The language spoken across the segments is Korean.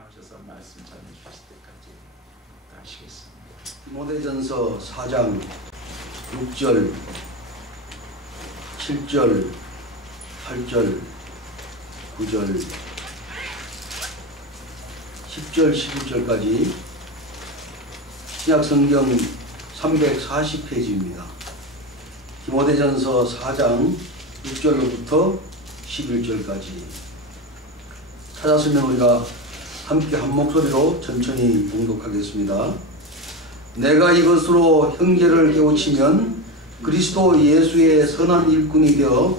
나오셔서 말씀 전해주실 때까지 하시겠습니다. 디모데전서 4장 6절, 7절, 8절, 9절, 10절, 11절까지 신약성경 340페이지입니다. 디모데전서 4장 6절로부터 11절까지 찾았으면 우리가 함께 한 목소리로 천천히 봉독하겠습니다. 내가 이것으로 형제를 깨우치면 그리스도 예수의 선한 일꾼이 되어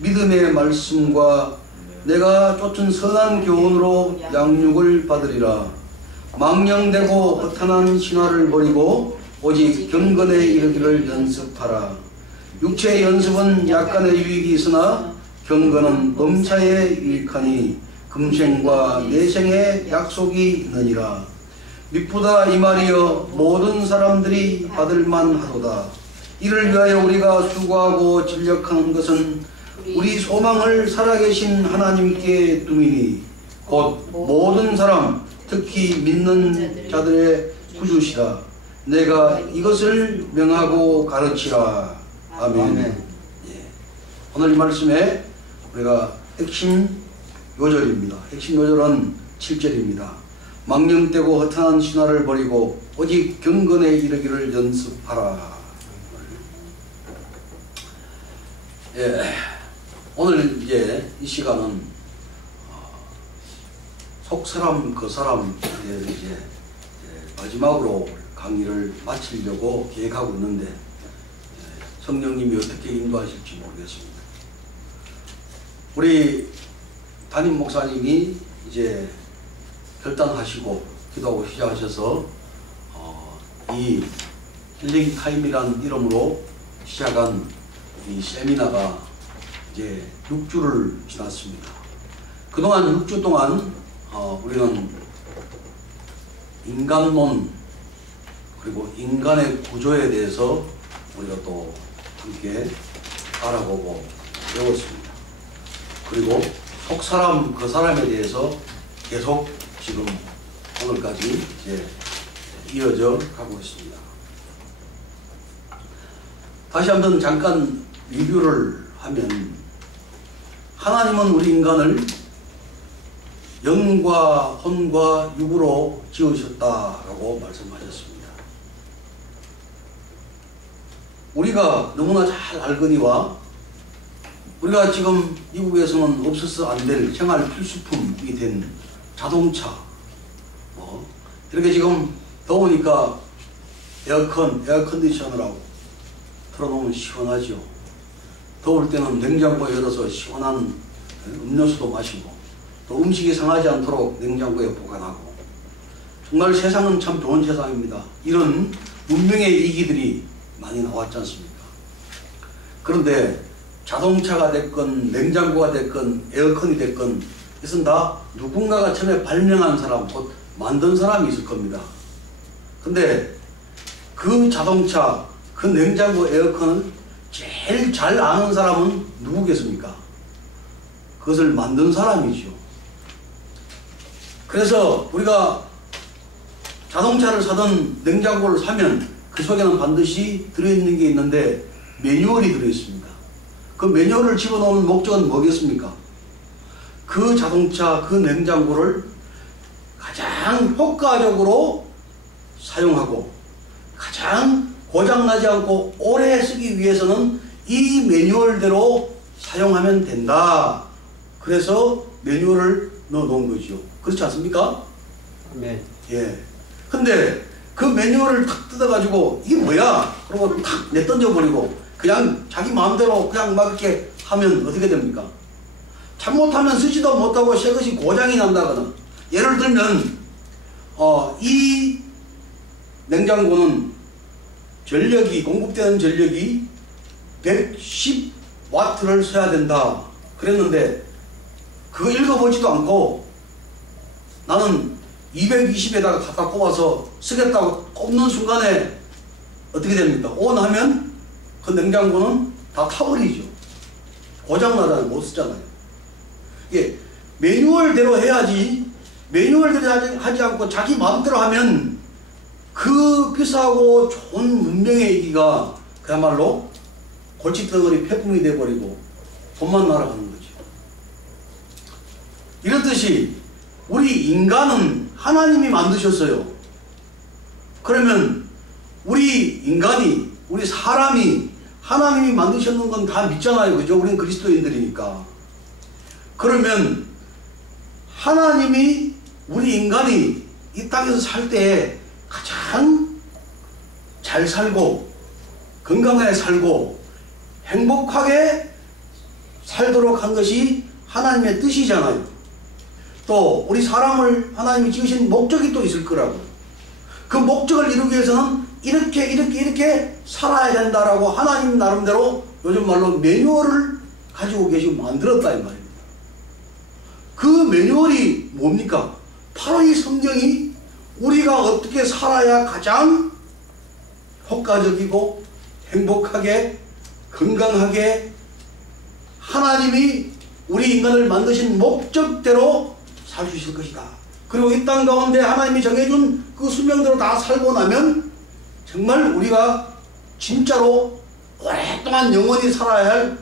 믿음의 말씀과 내가 쫓은 선한 교훈으로 양육을 받으리라. 망령되고 허탄한 신화를 버리고 오직 경건에 이르기를 연습하라. 육체의 연습은 약간의 유익이 있으나 경건은 범사에 유익하니 금생과 내생에 약속이 있느니라. 미쁘다 이 말이여 모든 사람들이 받을만 하도다. 이를 위하여 우리가 수고하고 진력하는 것은 우리 소망을 살아계신 하나님께 두미니 곧 모든 사람 특히 믿는 자들의 구주시라. 내가 이것을 명하고 가르치라. 아멘. 예. 오늘 이 말씀에 우리가 핵심 요절입니다. 핵심 요절은 7절입니다. 망령되고 허탄한 신화를 버리고 오직 경건에 이르기를 연습하라. 예. 오늘 이제 이 시간은 속사람 그사람에 이제 마지막으로 강의를 마치려고 계획하고 있는데 성령님이 어떻게 인도하실지 모르겠습니다. 우리 담임 목사님이 이제 결단하시고 기도하고 시작하셔서 이 힐링 타임이라는 이름으로 시작한 이 세미나가 이제 6주를 지났습니다. 그동안 6주 동안 우리는 인간론 그리고 인간의 구조에 대해서 우리가 또 함께 알아보고 배웠습니다. 그리고 속사람 그 사람에 대해서 계속 지금 오늘까지 이제 이어져 가고 있습니다. 다시 한번 잠깐 리뷰를 하면 하나님은 우리 인간을 영과 혼과 육으로 지으셨다라고 말씀하셨습니다. 우리가 너무나 잘 알거니와 우리가 지금 미국에서는 없어서 안 될 생활 필수품이 된 자동차, 이렇게 지금 더우니까 에어컨디셔너라고 틀어놓으면 시원하죠. 더울 때는 냉장고에 열어서 시원한 음료수도 마시고 또 음식이 상하지 않도록 냉장고에 보관하고 정말 세상은 참 좋은 세상입니다. 이런 문명의 이기들이 많이 나왔지 않습니까? 그런데 자동차가 됐건 냉장고가 됐건 에어컨이 됐건 이것은 다 누군가가 처음에 발명한 사람, 곧 만든 사람이 있을 겁니다. 근데 그 자동차, 그 냉장고, 에어컨을 제일 잘 아는 사람은 누구겠습니까? 그것을 만든 사람이죠. 그래서 우리가 자동차를 사든 냉장고를 사면 그 속에는 반드시 들어있는 게 있는데 매뉴얼이 들어있습니다. 그 매뉴얼을 집어넣은 목적은 뭐겠습니까? 그 자동차, 그 냉장고를 가장 효과적으로 사용하고 가장 고장나지 않고 오래 쓰기 위해서는 이 매뉴얼대로 사용하면 된다. 그래서 매뉴얼을 넣어놓은 거죠. 그렇지 않습니까? 네. 예. 근데 그 매뉴얼을 탁 뜯어가지고 이게 뭐야? 그러고 탁 내던져버리고 그냥 자기 마음대로 그냥 막 이렇게 하면 어떻게 됩니까? 잘못하면 쓰지도 못하고 새 것이 고장이 난다거나, 예를 들면 이 냉장고는 공급되는 전력이 110W를 써야 된다 그랬는데 그거 읽어보지도 않고 나는 220에다가 갖다 꼽아서 쓰겠다고 꼽는 순간에 어떻게 됩니까? 온 하면 그 냉장고는 다 타버리죠. 고장나잖아요. 못 쓰잖아요. 이게 매뉴얼대로 해야지 매뉴얼대로 하지 않고 자기 마음대로 하면 그 비싸고 좋은 문명의 이기가 그야말로 골칫덩어리 폐품이 돼버리고 돈만 날아가는 거죠. 이렇듯이 우리 인간은 하나님이 만드셨어요. 그러면 우리 인간이, 우리 사람이 하나님이 만드셨는 건 다 믿잖아요. 그죠? 우리는 그리스도인들이니까. 그러면 하나님이 우리 인간이 이 땅에서 살 때 가장 잘 살고 건강하게 살고 행복하게 살도록 한 것이 하나님의 뜻이잖아요. 또 우리 사람을 하나님이 지으신 목적이 또 있을 거라고. 그 목적을 이루기 위해서는 이렇게 살아야 된다라고 하나님 나름대로 요즘 말로 매뉴얼을 가지고 계시고 만들었다 이 말입니다. 그 매뉴얼이 뭡니까? 바로 이 성경이 우리가 어떻게 살아야 가장 효과적이고 행복하게 건강하게 하나님이 우리 인간을 만드신 목적대로 살 수 있을 것이다. 그리고 이 땅 가운데 하나님이 정해준 그 수명대로 다 살고 나면 정말 우리가 진짜로 오랫동안 영원히 살아야 할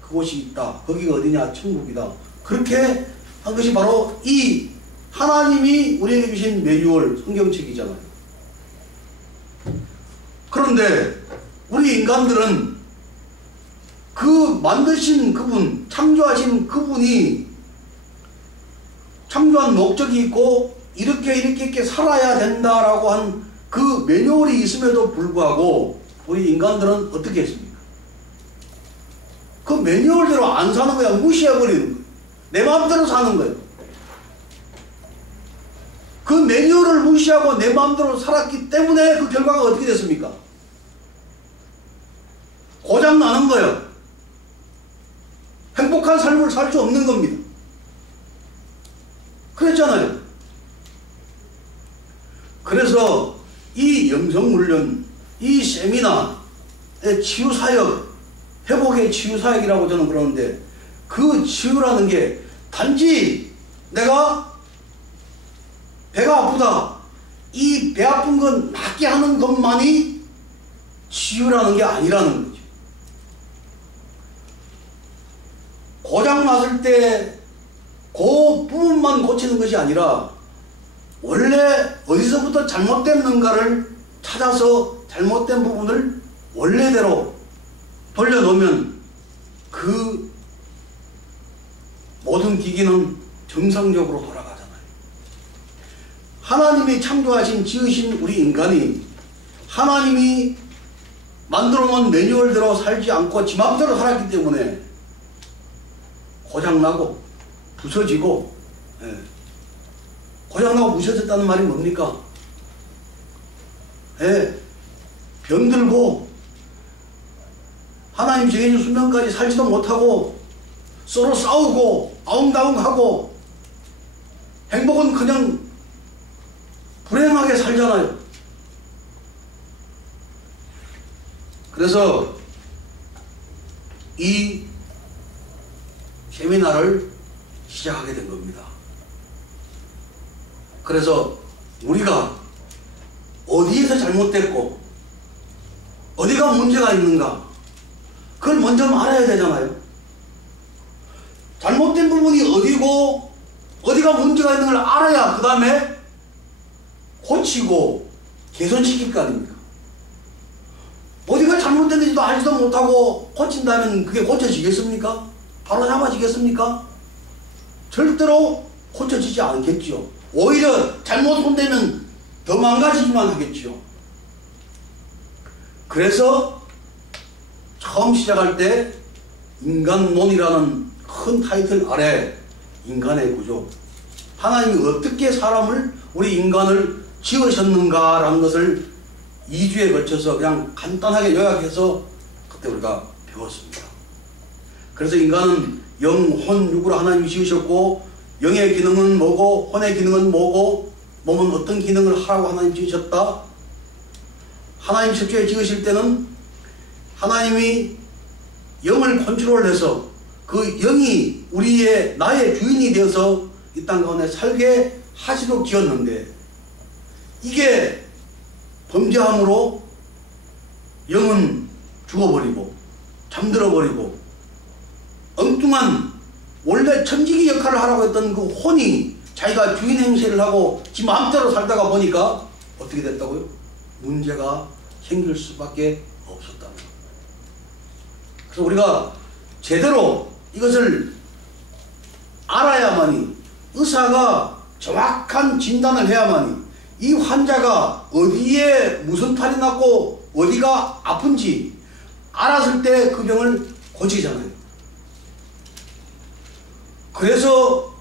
그곳이 있다. 거기가 어디냐? 천국이다. 그렇게 한 것이 바로 이 하나님이 우리에게 주신 매뉴얼 성경책이잖아요. 그런데 우리 인간들은 그 만드신 그분, 창조하신 그분이 창조한 목적이 있고 이렇게 살아야 된다라고 한 그 매뉴얼이 있음에도 불구하고 우리 인간들은 어떻게 했습니까? 그 매뉴얼대로 안 사는 거야. 무시해버리는 거야. 내 마음대로 사는 거예요. 그 매뉴얼을 무시하고 내 마음대로 살았기 때문에 그 결과가 어떻게 됐습니까? 고장 나는 거예요. 행복한 삶을 살 수 없는 겁니다. 그랬잖아요. 그래서 이 영성훈련, 이 세미나의 치유사역, 회복의 치유사역이라고 저는 그러는데 그 치유라는 게 단지 내가 배가 아프다, 이 배 아픈 건 낫게 하는 것만이 치유라는 게 아니라는 거죠. 고장 났을 때 그 부분만 고치는 것이 아니라 원래 어디서부터 잘못됐는가를 찾아서 잘못된 부분을 원래대로 돌려놓으면 그 모든 기기는 정상적으로 돌아가잖아요. 하나님이 창조하신 지으신 우리 인간이 하나님이 만들어놓은 매뉴얼대로 살지 않고 지 맘대로 살았기 때문에 고장나고 부서지고, 고장나고 부서졌다는 말이 뭡니까? 병들고 하나님 정해준 수명까지 살지도 못하고 서로 싸우고 아웅다웅하고 행복은 그냥 불행하게 살잖아요. 그래서 이 세미나를 시작하게 된 겁니다. 그래서 우리가 어디에서 잘못됐고 어디가 문제가 있는가 그걸 먼저 알아야 되잖아요. 잘못된 부분이 어디고 어디가 문제가 있는 걸 알아야 그 다음에 고치고 개선시킬 거 아닙니까? 어디가 잘못됐는지도 알지도 못하고 고친다면 그게 고쳐지겠습니까? 바로 잡아지겠습니까? 절대로 고쳐지지 않겠죠. 오히려 잘못 손대면 더 망가지기만 하겠죠. 그래서 처음 시작할 때 인간론이라는 큰 타이틀 아래 인간의 구조, 하나님이 어떻게 사람을, 우리 인간을 지으셨는가라는 것을 2주에 걸쳐서 그냥 간단하게 요약해서 그때 우리가 배웠습니다. 그래서 인간은 영, 혼, 육으로 하나님이 지으셨고 영의 기능은 뭐고 혼의 기능은 뭐고 몸은 어떤 기능을 하라고 하나님 지으셨다. 하나님 첫째 지으실 때는 하나님이 영을 컨트롤해서 그 영이 우리의 나의 주인이 되어서 이 땅 가운데 살게 하시도록 지었는데 이게 범죄함으로 영은 죽어버리고 잠들어버리고 엉뚱한 원래 천지기 역할을 하라고 했던 그 혼이 자기가 주인 행세를 하고 지 마음대로 살다가 보니까 어떻게 됐다고요? 문제가 생길 수밖에 없었다. 그래서 우리가 제대로 이것을 알아야만이, 의사가 정확한 진단을 해야만이 이 환자가 어디에 무슨 탈이 났고 어디가 아픈지 알았을 때 그 병을 고치잖아요. 그래서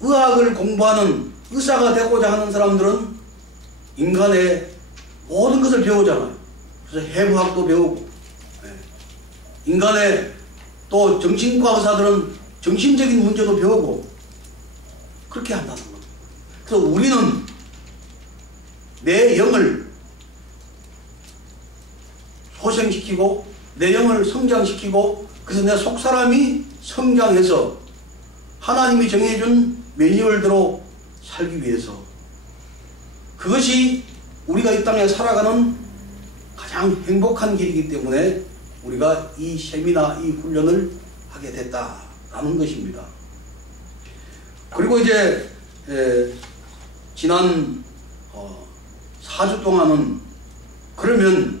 의학을 공부하는 의사가 되고자 하는 사람들은 인간의 모든 것을 배우잖아요. 그래서 해부학도 배우고, 인간의 또 정신과 의사들은 정신적인 문제도 배우고 그렇게 한다는 겁니다. 그래서 우리는 내 영을 소생시키고 내 영을 성장시키고 그래서 내 속사람이 성장해서 하나님이 정해준 매뉴얼대로 살기 위해서, 그것이 우리가 이 땅에 살아가는 가장 행복한 길이기 때문에 우리가 이 세미나 이 훈련을 하게 됐다라는 것입니다. 그리고 이제 지난 4주 동안은 그러면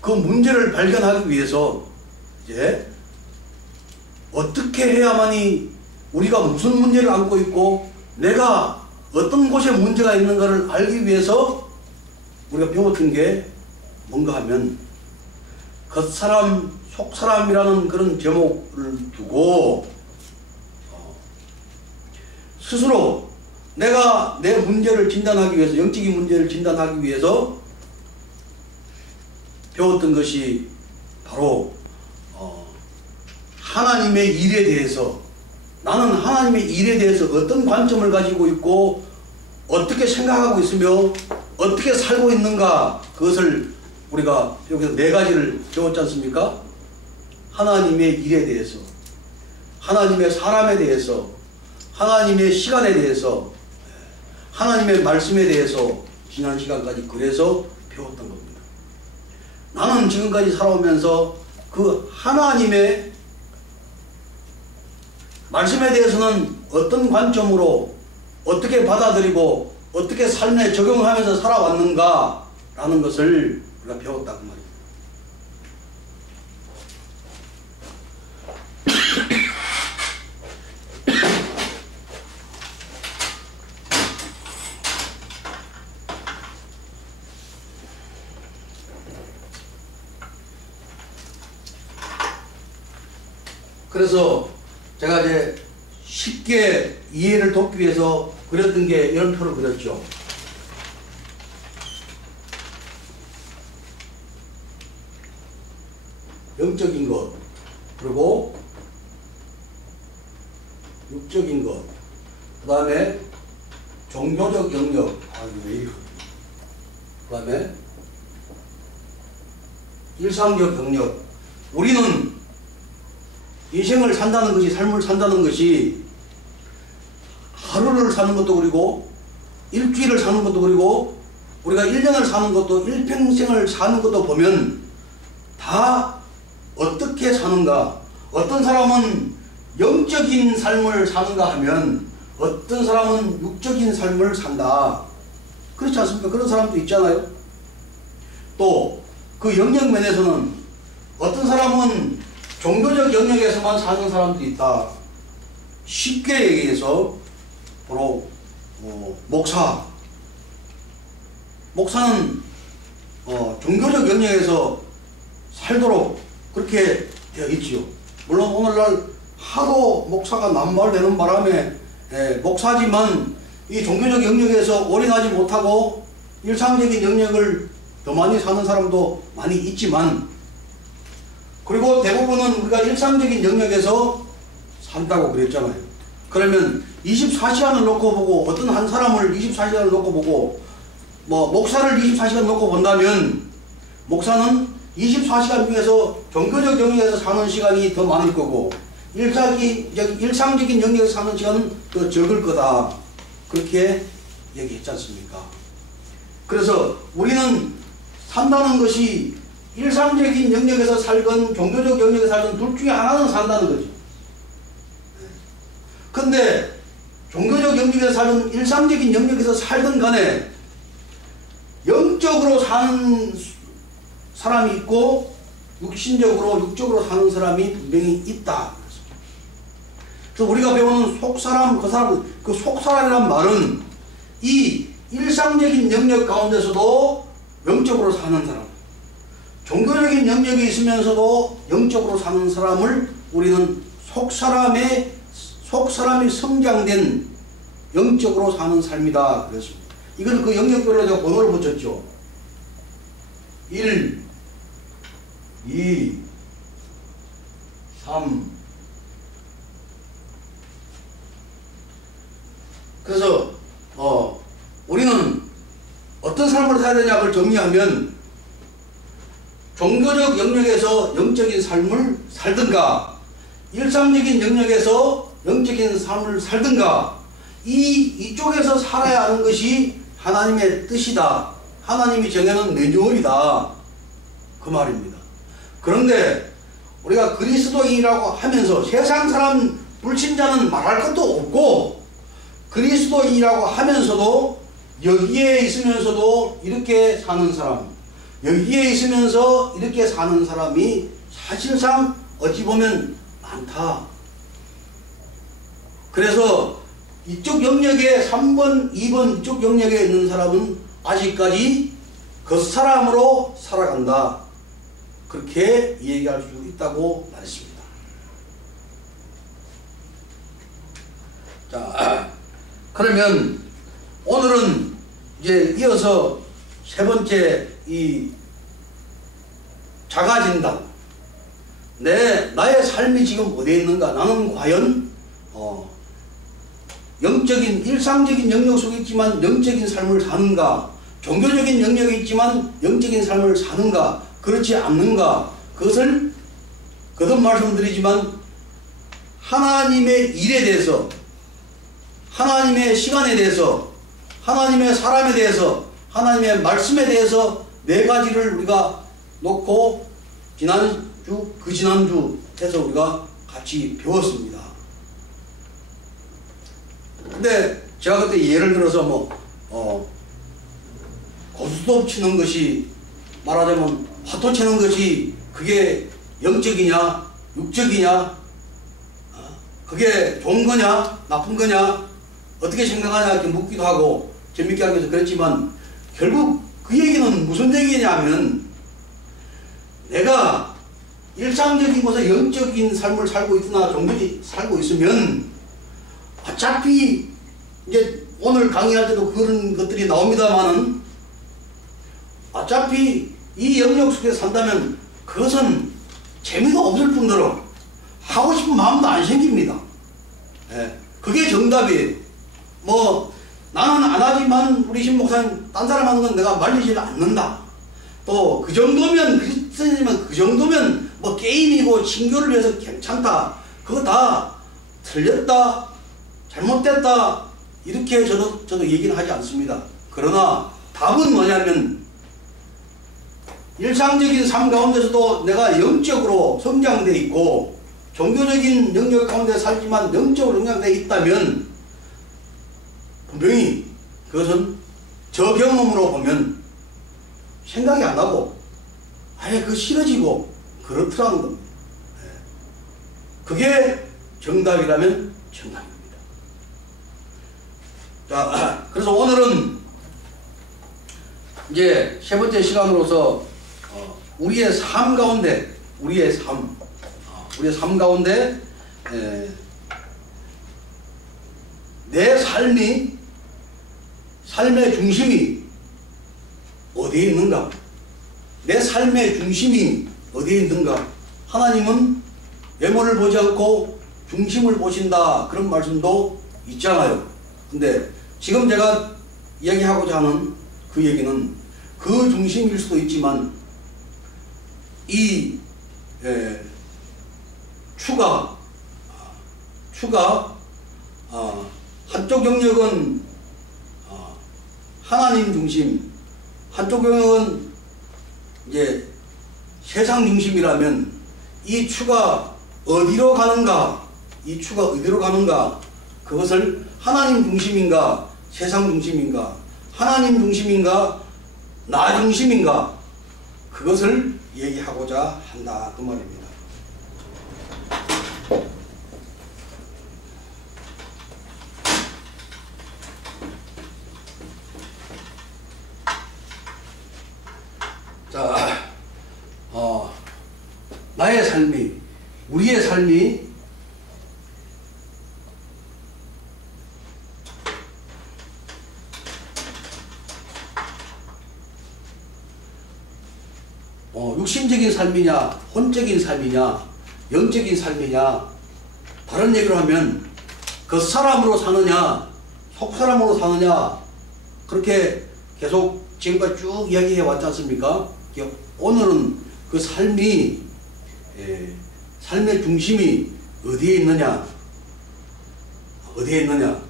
그 문제를 발견하기 위해서 이제 어떻게 해야만이 우리가 무슨 문제를 안고 있고 내가 어떤 곳에 문제가 있는가를 알기 위해서 우리가 배웠던 게 뭔가 하면 겉사람 속사람이라는 그런 제목을 두고 스스로 내가 내 문제를 진단하기 위해서, 영적인 문제를 진단하기 위해서 배웠던 것이 바로 하나님의 일에 대해서, 나는 하나님의 일에 대해서 어떤 관점을 가지고 있고 어떻게 생각하고 있으며 어떻게 살고 있는가, 그것을 우리가 여기서 4가지를 배웠지 않습니까? 하나님의 일에 대해서, 하나님의 사람에 대해서, 하나님의 시간에 대해서, 하나님의 말씀에 대해서 지난 시간까지 그래서 배웠던 겁니다. 나는 지금까지 살아오면서 그 하나님의 말씀에 대해서는 어떤 관점으로 어떻게 받아들이고 어떻게 삶에 적용하면서 살아왔는가 라는 것을 우리가 배웠다고 말입니다. 그래서 제가 이제 쉽게 이해를 돕기 위해서 그렸던 게 이런 표를 그렸죠. 영적인 것, 그리고 육적인 것, 그 다음에 종교적 영역, 그 다음에 일상적 영역. 우리는 인생을 산다는 것이, 삶을 산다는 것이 하루를 사는 것도 그리고 일주일을 사는 것도 그리고 우리가 1년을 사는 것도 일평생을 사는 것도 보면 다 어떻게 사는가, 어떤 사람은 영적인 삶을 사는가 하면 어떤 사람은 육적인 삶을 산다. 그렇지 않습니까? 그런 사람도 있잖아요. 또 그 영역 면에서는 어떤 사람은 종교적 영역에서만 사는 사람도 있다. 쉽게 얘기해서 바로 목사는 종교적 영역에서 살도록 그렇게 되어 있지요. 물론 오늘날 하도 목사가 남발되는 바람에 목사지만 이 종교적 영역에서 올인하지 못하고 일상적인 영역을 더 많이 사는 사람도 많이 있지만, 그리고 대부분은 우리가 일상적인 영역에서 산다고 그랬잖아요. 그러면 24시간을 놓고 보고, 어떤 한 사람을 24시간을 놓고 보고, 목사를 24시간 놓고 본다면 목사는 24시간 중에서 종교적 영역에서 사는 시간이 더 많을 거고, 일상적인 영역에서 사는 시간은 더 적을 거다. 그렇게 얘기했지 않습니까? 그래서 우리는 산다는 것이 일상적인 영역에서 살건 종교적 영역에서 살건 둘 중에 하나는 산다는 거죠. 근데 종교적 영역에서 살든 일상적인 영역에서 살든 간에 영적으로 사는 사람이 있고 육적으로 사는 사람이 분명히 있다. 그래서 우리가 배우는 속사람, 그 속사람이란 말은 이 일상적인 영역 가운데서도 영적으로 사는 사람, 종교적인 영역에 있으면서도 영적으로 사는 사람을 우리는 속사람이 성장된 영적으로 사는 삶이다 그랬습니다. 이건 그 영역별로 제가 번호를 붙였죠. 1, 2, 3. 그래서 우리는 어떤 삶을 살아야 되냐를 정리하면 종교적 영역에서 영적인 삶을 살든가 일상적인 영역에서 영적인 삶을 살든가 이쪽에서 살아야 하는 것이 하나님의 뜻이다. 하나님이 정해놓은 매뉴얼이다. 그 말입니다. 그런데 우리가 그리스도인이라고 하면서 세상 사람 불신자는 말할 것도 없고 그리스도인이라고 하면서도 여기에 있으면서도 이렇게 사는 사람, 여기에 있으면서 이렇게 사는 사람이 사실상 어찌 보면 많다. 그래서 이쪽 영역에 3번, 2번 이쪽 영역에 있는 사람은 아직까지 그 사람으로 살아간다. 그렇게 얘기할 수 있다고 말했습니다. 자, 그러면 오늘은 이제 이어서 세 번째 이 자가진단. 나의 삶이 지금 어디에 있는가? 나는 과연 영적인 일상적인 영역 속에 있지만 영적인 삶을 사는가? 종교적인 영역에 있지만 영적인 삶을 사는가? 그렇지 않는가? 그것을 거듭 말씀드리지만 하나님의 일에 대해서, 하나님의 시간에 대해서, 하나님의 사람에 대해서, 하나님의 말씀에 대해서 네 가지를 우리가 놓고 지난주, 그 지난주 해서 우리가 같이 배웠습니다. 근데 제가 그때 예를 들어서 고스톱 치는 것이 말하자면 화토 치는 것이 그게 영적이냐 육적이냐 그게 좋은 거냐 나쁜 거냐 어떻게 생각하냐 이렇게 묻기도 하고 재밌게 하기 위해서 그랬지만 결국 그 얘기는 무슨 얘기냐면 내가 일상적인 곳에 영적인 삶을 살고 있으나 종교적인 살고 있으면 어차피 이제 오늘 강의할 때도 그런 것들이 나옵니다만은 어차피 이 영역 속에 산다면 그것은 재미도 없을 뿐더러 하고 싶은 마음도 안 생깁니다. 그게 정답이에요. 나는 안 하지만 우리 신 목사님 딴 사람 하는 건 내가 말리지를 않는다. 또 그 정도면 크리스천이면 그 정도면 게임이고 신교를 위해서 괜찮다. 그거 다 틀렸다. 잘못됐다. 이렇게 저도 얘기는 하지 않습니다. 그러나 답은 뭐냐면 일상적인 삶 가운데서도 내가 영적으로 성장되어 있고 종교적인 영역 가운데 살지만 영적으로 성장되어 있다면 분명히 그것은 저 경험으로 보면 생각이 안 나고 아예 싫어지고 그렇더라는 겁니다. 그게 정답이라면 정답입니다. 자, 그래서 오늘은 이제 세 번째 시간으로서 우리의 삶 가운데 우리의 삶 가운데 내 삶의 중심이 어디에 있는가? 내 삶의 중심이 어디에 있는가? 하나님은 외모를 보지 않고 중심을 보신다. 그런 말씀도 있잖아요. 근데 지금 제가 이야기하고자 하는 그 얘기는 그 중심일 수도 있지만 이 추가 추가 한쪽 영역은 하나님 중심, 한쪽 영역은 이제 세상 중심이라면 이 추가 어디로 가는가? 이 추가 어디로 가는가? 그것을 하나님 중심인가? 세상 중심인가? 하나님 중심인가? 나 중심인가? 그것을 얘기하고자 한다 그 말입니다. 자, 나의 삶이, 우리의 삶이 육신적인 삶이냐, 혼적인 삶이냐, 영적인 삶이냐, 다른 얘기로 하면 그 사람으로 사느냐, 속사람으로 사느냐, 그렇게 계속 지금까지 쭉 이야기해 왔지 않습니까? 오늘은 그 삶이, 삶의 중심이 어디에 있느냐, 어디에 있느냐.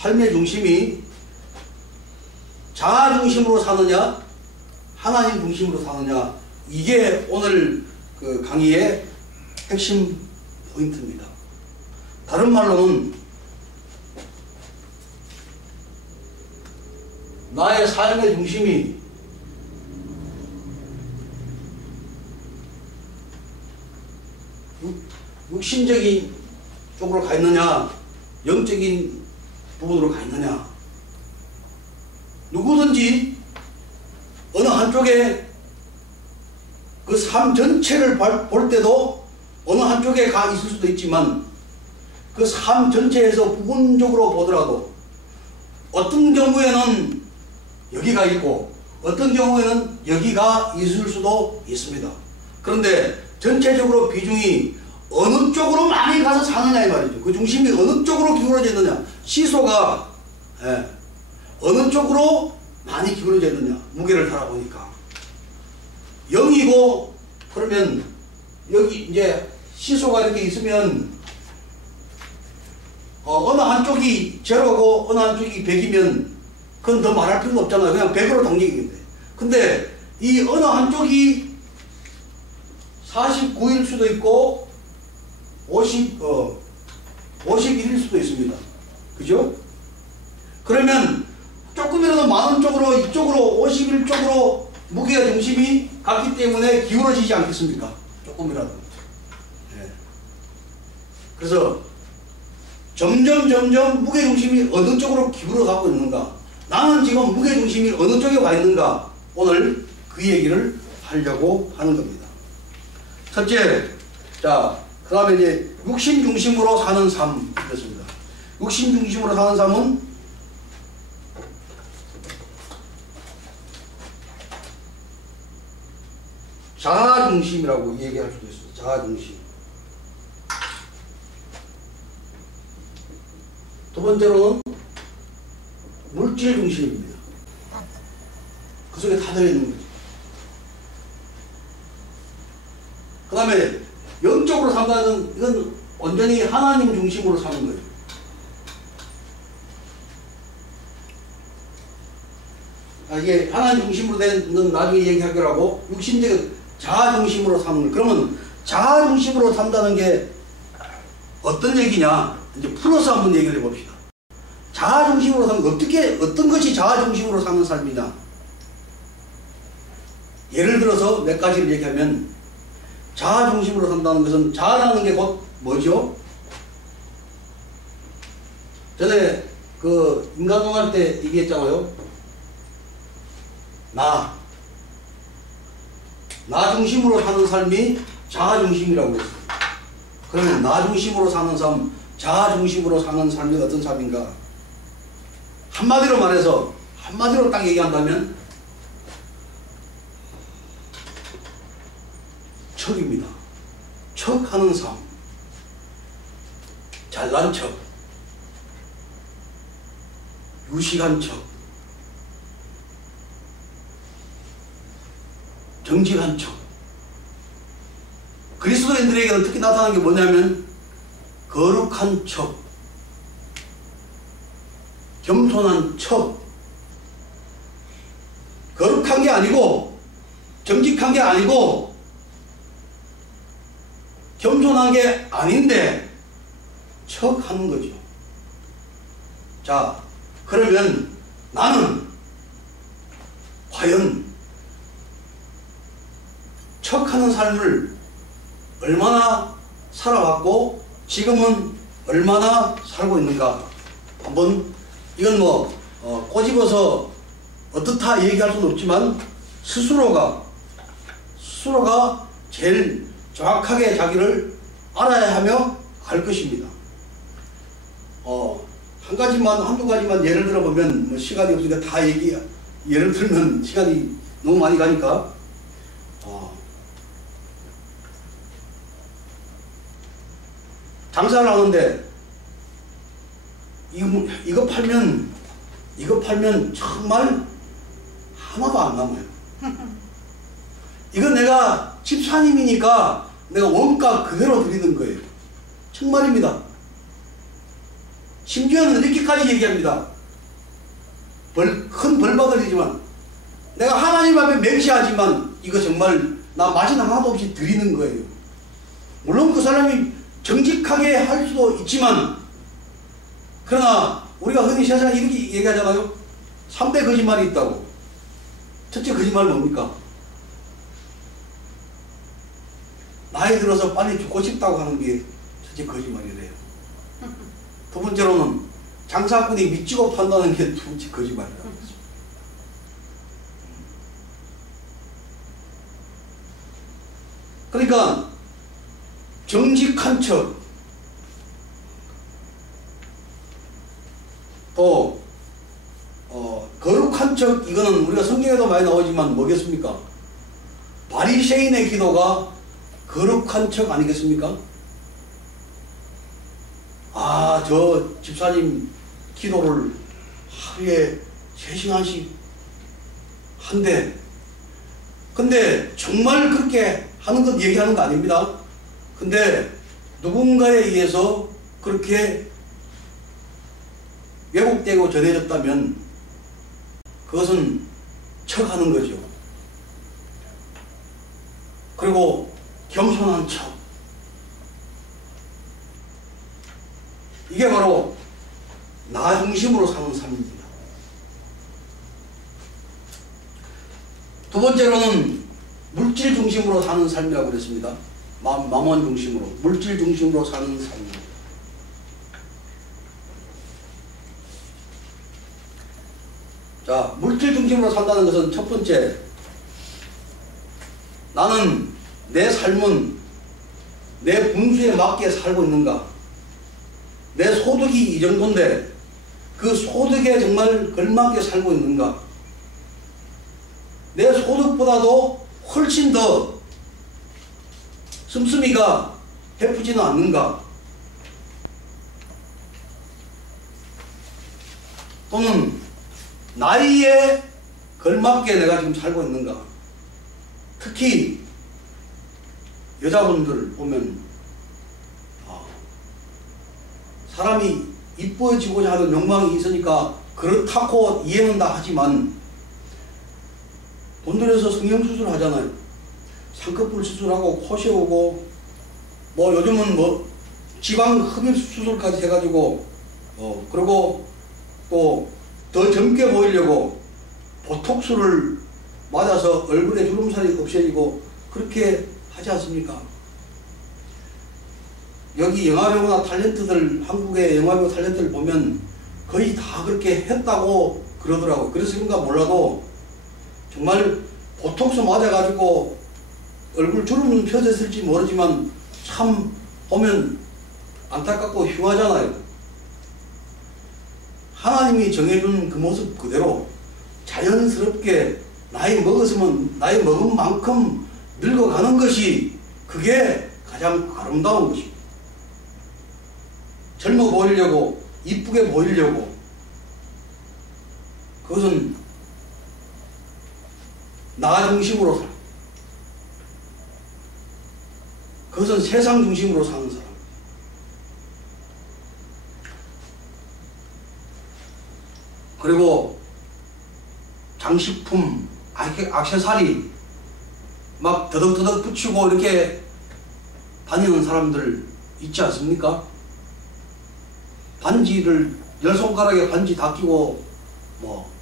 삶의 중심이 자아 중심으로 사느냐, 하나님 중심으로 사느냐, 이게 오늘 그 강의의 핵심 포인트입니다. 다른 말로는 나의 삶의 중심이 육신적인 쪽으로 가 있느냐, 영적인 부분으로 가 있느냐. 누구든지 어느 한쪽에 그 삶 전체를 볼 때도 어느 한쪽에 가 있을 수도 있지만 그 삶 전체에서 부분적으로 보더라도 어떤 경우에는 여기가 있고 어떤 경우에는 여기가 있을 수도 있습니다. 그런데 전체적으로 비중이 어느 쪽으로 많이 가서 사느냐 이 말이죠. 그 중심이 어느 쪽으로 기울어져 있느냐. 시소가 어느 쪽으로 많이 기울어져 있느냐. 무게를 달아보니까 0이고 그러면 여기 이제 시소가 이렇게 있으면 어느 한쪽이 제로고 어느 한쪽이 100이면 그건 더 말할 필요가 없잖아요. 그냥 100으로 당기겠는데. 근데 이 어느 한쪽이 49일 수도 있고 51일 수도 있습니다. 그죠? 그러면 조금이라도 많은 쪽으로 이쪽으로 51 쪽으로 무게의 중심이 갔기 때문에 기울어지지 않겠습니까? 조금이라도. 네. 그래서 점점 무게중심이 어느 쪽으로 기울어가고 있는가? 나는 지금 무게중심이 어느 쪽에 와 있는가? 오늘 그 얘기를 하려고 하는 겁니다. 첫째, 자, 그 다음에 이제 육신 중심으로 사는 삶 이렇습니다. 육신 중심으로 사는 삶은 자아 중심이라고 얘기할 수도 있어요. 자아 중심. 두 번째로는 물질 중심입니다. 그 속에 다 들어있는 거죠. 그 다음에 영적으로 산다는 이건 완전히 하나님 중심으로 사는 거예요. 이게 하나님 중심으로 된 건 나중에 얘기하기로 하고 육신적 자아 중심으로 사는 거예요. 그러면 자아 중심으로 산다는 게 어떤 얘기냐? 이제 풀어서 한번 얘기를 해봅시다. 자아 중심으로 사는 어떤 것이 자아 중심으로 사는 삶이냐? 예를 들어서 몇 가지를 얘기하면 자아 중심으로 산다는 것은 자아라는 게 곧 뭐죠? 전에 그 인간공학 때 얘기했잖아요. 나 중심으로 사는 삶이 자아 중심이라고 했어요. 그러면 나 중심으로 사는 삶, 자아 중심으로 사는 삶이 어떤 삶인가? 한마디로 말해서 한마디로 딱 얘기한다면 척입니다. 척하는 삶. 잘난 척. 유식한 척, 정직한 척. 그리스도인들에게는 특히 나타나는 게 뭐냐면 거룩한 척, 겸손한 척. 거룩한 게 아니고 정직한 게 아니고 겸손한 게 아닌데 척하는 거죠. 자, 그러면 나는 과연 척하는 삶을 얼마나 살아왔고 지금은 얼마나 살고 있는가. 한번 이건 꼬집어서 어떻다 얘기할 수는 없지만 스스로가 제일 정확하게 자기를 알아야 하며 알 것입니다. 한두 가지만 예를 들어보면 시간이 없으니까 다 예를 들면 시간이 너무 많이 가니까 장사를 하는데 이거 팔면 정말 하나도 안 남아요. 이거 내가 집사님이니까 내가 원가 그대로 드리는 거예요. 정말입니다. 심지어는 이렇게까지 얘기합니다. 큰 벌 받으리지만 내가 하나님 앞에 맹세하지만 이거 정말 나 마진 하나도 없이 드리는 거예요. 물론 그 사람이 정직하게 할 수도 있지만 그러나 우리가 흔히 세상에 이렇게 얘기하잖아요. 3대 거짓말이 있다고. 첫째 거짓말 뭡니까? 나이 들어서 빨리 죽고 싶다고 하는 게 첫째 거짓말이래요. 두 번째로는 장사꾼이 미치고 판다는 게 두 번째 거짓말이라고 했습니다. 그러니까 정직한 척, 또 거룩한 척, 이거는 우리가 성경에도 많이 나오지만 뭐겠습니까? 바리새인의 기도가 거룩한 척 아니겠습니까? 저 집사님 기도를 하루에 3시간씩 한대. 근데 정말 그렇게 하는 것 얘기하는 거 아닙니다. 근데 누군가에 의해서 그렇게 왜곡되고 전해졌다면 그것은 척하는 거죠. 그리고 겸손한 척. 이게 바로 나 중심으로 사는 삶입니다. 두 번째로는 물질 중심으로 사는 삶이라고 그랬습니다. 마몬 중심으로, 물질 중심으로 사는 삶입니다. 자, 물질 중심으로 산다는 것은 첫 번째, 나는 내 삶은 내 분수에 맞게 살고 있는가? 내 소득이 이 정도인데 그 소득에 정말 걸맞게 살고 있는가? 내 소득보다도 훨씬 더 씀씀이가 베푸지는 않는가? 또는 나이에 걸맞게 내가 지금 살고 있는가? 특히 여자분들 보면 사람이 이뻐지고자 하는 욕망이 있으니까 그렇다고 이해는 다 하지만 돈 들여서 성형수술 하잖아요. 쌍꺼풀 수술하고 코 세우고 요즘은 지방 흡입 수술까지 해가지고 그리고 또 더 젊게 보이려고 보톡스를 맞아서 얼굴에 주름살이 없어지고 그렇게 하지 않습니까? 여기 영화배우나 탤런트들, 한국의 영화배우 탤런트들 보면 거의 다 그렇게 했다고 그러더라고요. 그래서 그런가 몰라도 정말 보톡스 맞아가지고 얼굴 주름은 펴졌을지 모르지만 참 보면 안타깝고 흉하잖아요. 하나님이 정해준 그 모습 그대로 자연스럽게 나이 먹었으면 나이 먹은 만큼 늙어가는 것이 그게 가장 아름다운 것입니다. 젊어 보이려고, 이쁘게 보이려고 그것은 나 중심으로 살고, 그것은 세상 중심으로 사는 사람. 그리고 장식품, 액세서리 막 더덕더덕 붙이고 이렇게 다니는 사람들 있지 않습니까? 반지를 10손가락에 반지 다 끼고 뭐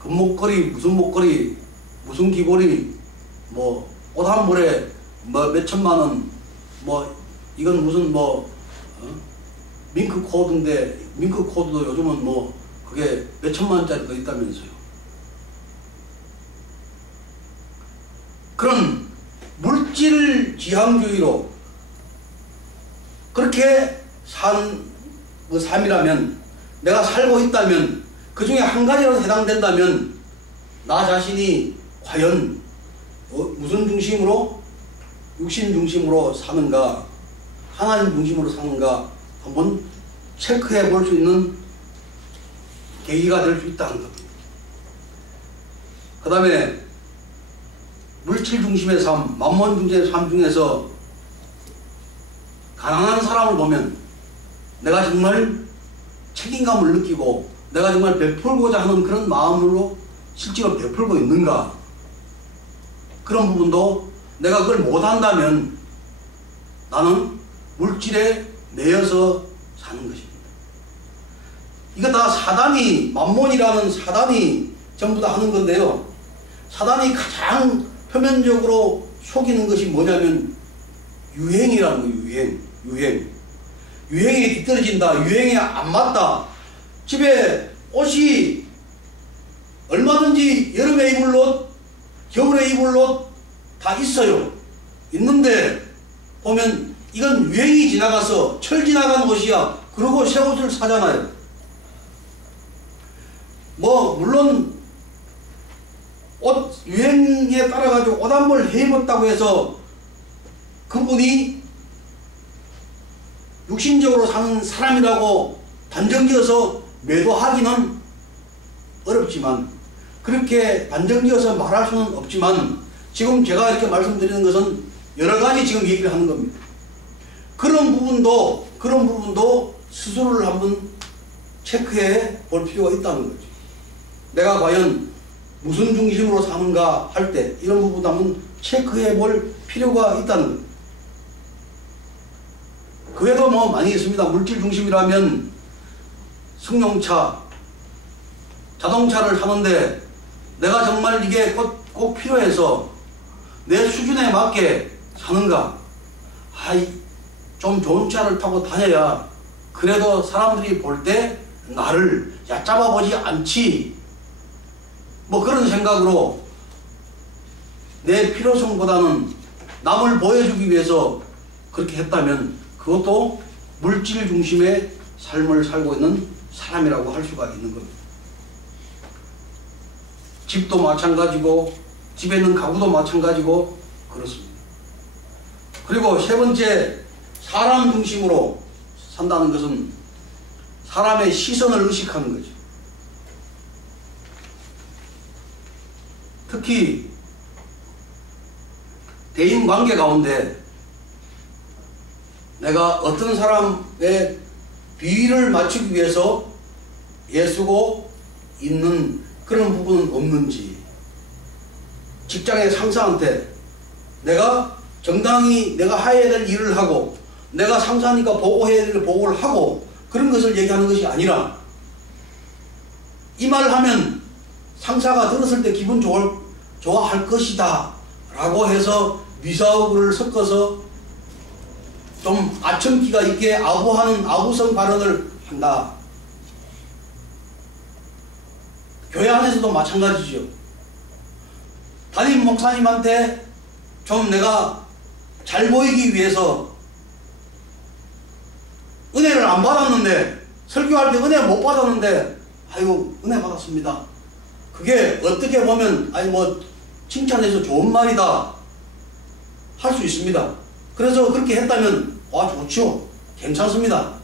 금목걸이, 무슨 목걸이, 무슨 귀걸이, 뭐 옷 한 벌에 뭐 몇천만 원, 뭐 이건 무슨 뭐 밍크 코드인데 밍크 코드도 요즘은 뭐 그게 몇천만 원짜리도 있다면서요. 그런 물질 지향주의로 그렇게 산 삶이라면, 내가 살고 있다면, 그 중에 한 가지라도 해당된다면 나 자신이 과연 무슨 중심으로, 육신 중심으로 사는가, 하나님 중심으로 사는가 한번 체크해 볼 수 있는 계기가 될 수 있다는 겁니다. 그 다음에 물질 중심의 삶, 만몬 중심의 삶 중에서 가난한 사람을 보면 내가 정말 책임감을 느끼고 내가 정말 베풀고자 하는 그런 마음으로 실제로 베풀고 있는가, 그런 부분도 내가 그걸 못한다면 나는 물질에 매여서 사는 것입니다. 이거 다 사단이, 만몬이라는 사단이 전부 다 하는 건데요. 사단이 가장 표면적으로 속이는 것이 뭐냐면 유행이라는 거예요. 유행에 뒤떨어진다, 유행에 안 맞다. 집에 옷이 얼마든지 여름에 입을 옷, 겨울에 입을 옷 다 있어요. 있는데 보면 이건 유행이 지나가서 철 지나간 옷이야. 그러고 새 옷을 사잖아요. 뭐 물론 옷 유행에 따라 가지고 옷 한 벌 해 입었다고 해서 그분이 육신적으로 사는 사람이라고 단정지어서 매도하기는 어렵지만, 그렇게 단정지어서 말할 수는 없지만, 지금 제가 이렇게 말씀드리는 것은 여러 가지 지금 얘기를 하는 겁니다. 그런 부분도 스스로를 한번 체크해 볼 필요가 있다는 거죠. 내가 과연 무슨 중심으로 사는가 할 때 이런 부분도 한번 체크해 볼 필요가 있다는 거죠. 그 외에도 뭐 많이 있습니다. 물질 중심이라면 승용차, 자동차를 타는데 내가 정말 이게 꼭 필요해서 내 수준에 맞게 사는가? 좀 좋은 차를 타고 다녀야 그래도 사람들이 볼 때 나를 얕잡아 보지 않지. 뭐 그런 생각으로 내 필요성보다는 남을 보여주기 위해서 그렇게 했다면 그것도 물질 중심의 삶을 살고 있는 사람이라고 할 수가 있는 겁니다. 집도 마찬가지고 집에 있는 가구도 마찬가지고 그렇습니다. 그리고 세 번째, 사람 중심으로 산다는 것은 사람의 시선을 의식하는 거죠. 특히 대인관계 가운데 내가 어떤 사람의 비위를 맞추기 위해서 애쓰고 있는 그런 부분은 없는지, 직장의 상사한테 내가 정당히 내가 해야 될 일을 하고 내가 상사니까 보고해야 될 보고를 하고 그런 것을 얘기하는 것이 아니라, 이 말을 하면 상사가 들었을 때 기분 좋아할 것이다 라고 해서 미사오구를 섞어서 좀 아첨기가 있게 아부하는 아부성 발언을 한다. 교회 안에서도 마찬가지죠. 담임 목사님한테 좀 내가 잘 보이기 위해서 은혜를 안 받았는데, 설교할 때 은혜 못 받았는데 아이고 은혜 받았습니다. 그게 어떻게 보면 뭐 칭찬해서 좋은 말이다 할 수 있습니다. 그래서 그렇게 했다면 좋죠. 괜찮습니다.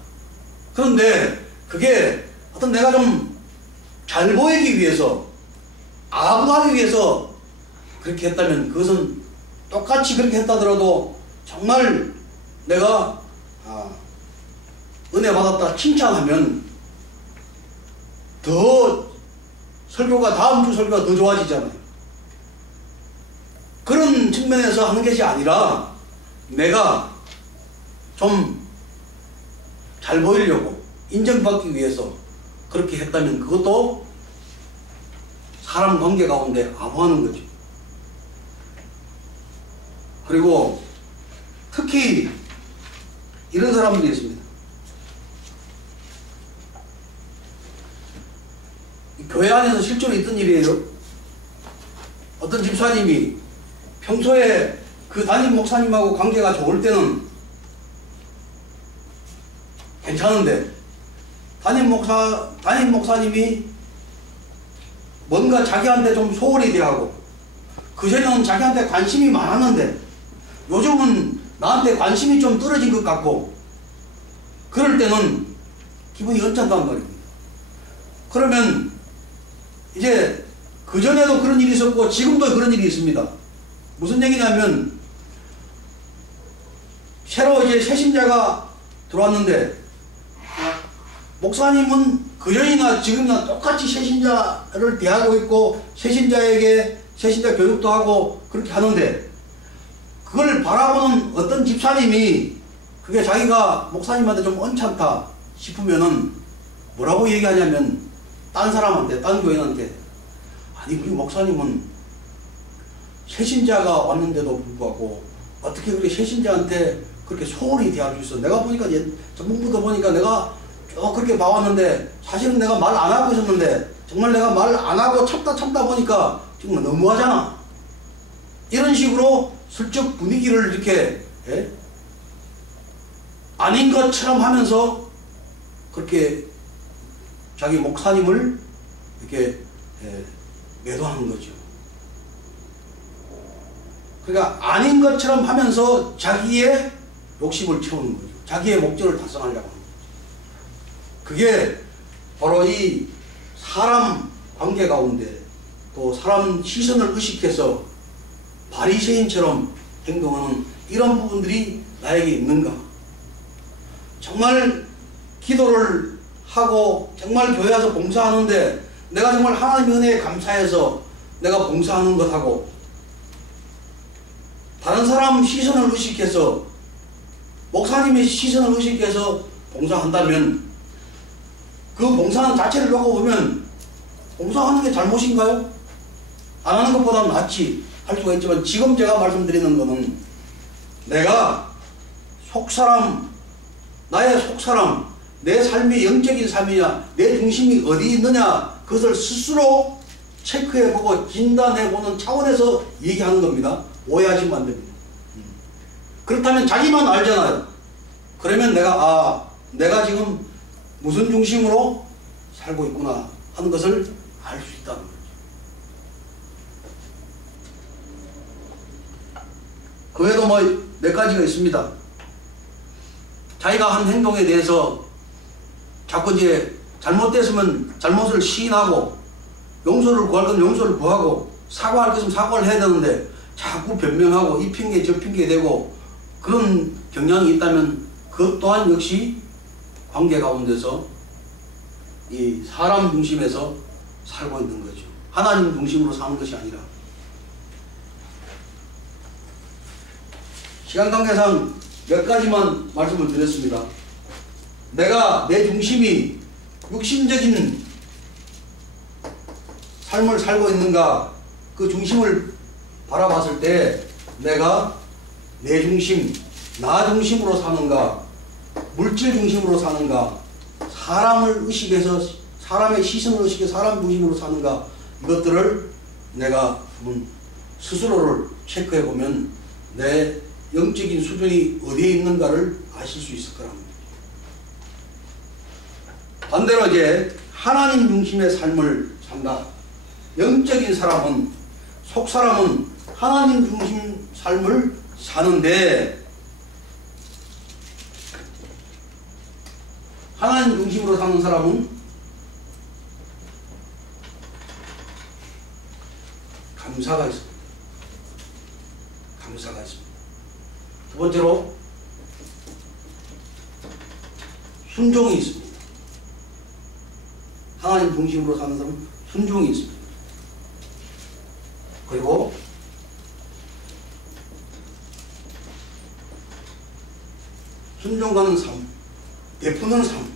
그런데 그게 어떤 내가 좀 잘 보이기 위해서, 아부하기 위해서 그렇게 했다면 그것은 똑같이 그렇게 했다더라도 정말 내가 은혜 받았다 칭찬하면 더 설교가, 다음 주 설교가 더 좋아지잖아요. 그런 측면에서 하는 것이 아니라 내가 좀 잘 보이려고 인정받기 위해서 그렇게 했다면 그것도 사람 관계 가운데 아부하는 거죠. 그리고 특히 이런 사람들이 있습니다. 교회 안에서 실제로 있던 일이에요. 어떤 집사님이 평소에 그 담임 목사님하고 관계가 좋을 때는 괜찮은데 담임 목사님이 뭔가 자기한테 좀 소홀히 대하고 그전에는 자기한테 관심이 많았는데 요즘은 나한테 관심이 좀 떨어진 것 같고 그럴 때는 기분이 언짢단 말입니다. 그러면 이제 그전에도 그런 일이 있었고 지금도 그런 일이 있습니다. 무슨 얘기냐면 새로 이제 새 신자가 들어왔는데 목사님은 그전이나 지금이나 똑같이 새 신자를 대하고 있고 새 신자에게 새 신자 교육도 하고 그렇게 하는데 그걸 바라보는 어떤 집사님이 그게 자기가 목사님한테 좀 언짢다 싶으면은 뭐라고 얘기하냐면 딴 사람한테, 딴 교인한테 아니 우리 목사님은 새 신자가 왔는데도 불구하고 어떻게 그렇게 새 신자한테 그렇게 소홀히 대할 수 있어. 내가 보니까 전문부도 보니까 내가 쭉 그렇게 봐왔는데 사실은 내가 말 안 하고 있었는데 정말 내가 말 안 하고 참다 보니까 지금 너무하잖아. 이런 식으로 슬쩍 분위기를 이렇게 아닌 것처럼 하면서 그렇게 자기 목사님을 이렇게 매도하는 거죠. 그러니까 아닌 것처럼 하면서 자기의 욕심을 채우는 거죠. 자기의 목적을 달성하려고 하는 거죠. 그게 바로 이 사람 관계 가운데 또 사람 시선을 의식해서 바리새인처럼 행동하는 이런 부분들이 나에게 있는가? 정말 기도를 하고 정말 교회 와서 봉사하는데 내가 정말 하나님의 은혜에 감사해서 내가 봉사하는 것하고 다른 사람 시선을 의식해서 목사님의 시선을 의식해서 봉사한다면 그 봉사하는 자체를 놓고 보면 봉사하는 게 잘못인가요? 안 하는 것보다는 낫지 할 수가 있지만 지금 제가 말씀드리는 것은 내가 속사람, 나의 속사람, 내 삶이 영적인 삶이냐, 내 중심이 어디 있느냐 그것을 스스로 체크해보고 진단해보는 차원에서 얘기하는 겁니다. 오해하시면 안 됩니다. 그렇다면 자기만 알잖아요. 그러면 내가 지금 무슨 중심으로 살고 있구나 하는 것을 알 수 있다는 거죠. 그 외에도 몇 가지가 있습니다. 자기가 한 행동에 대해서 자꾸 이제 잘못됐으면 잘못을 시인하고 용서를 구할 건 용서를 구하고 사과할 것은 사과를 해야 되는데 자꾸 변명하고 이 핑계 저 핑계 대고 그런 경향이 있다면 그것 또한 역시 관계 가운데서 이 사람 중심에서 살고 있는 거죠. 하나님 중심으로 사는 것이 아니라. 시간 관계상 몇 가지만 말씀을 드렸습니다. 내가 내 중심이 육신적인 삶을 살고 있는가 그 중심을 바라봤을 때 내가 내 중심, 나 중심으로 사는가 물질 중심으로 사는가 사람을 의식해서 사람의 시선을 의식해서 사람 중심으로 사는가 이것들을 내가 스스로를 체크해보면 내 영적인 수준이 어디에 있는가를 아실 수 있을 거랍니다. 반대로 이제 하나님 중심의 삶을 산다. 영적인 사람은 속사람은 하나님 중심 삶을 사는데 하나님 중심으로 사는 사람은 감사가 있습니다. 감사가 있습니다. 두 번째로 순종이 있습니다. 하나님 중심으로 사는 사람은 순종이 있습니다. 그리고 순종하는 삶, 베푸는 삶,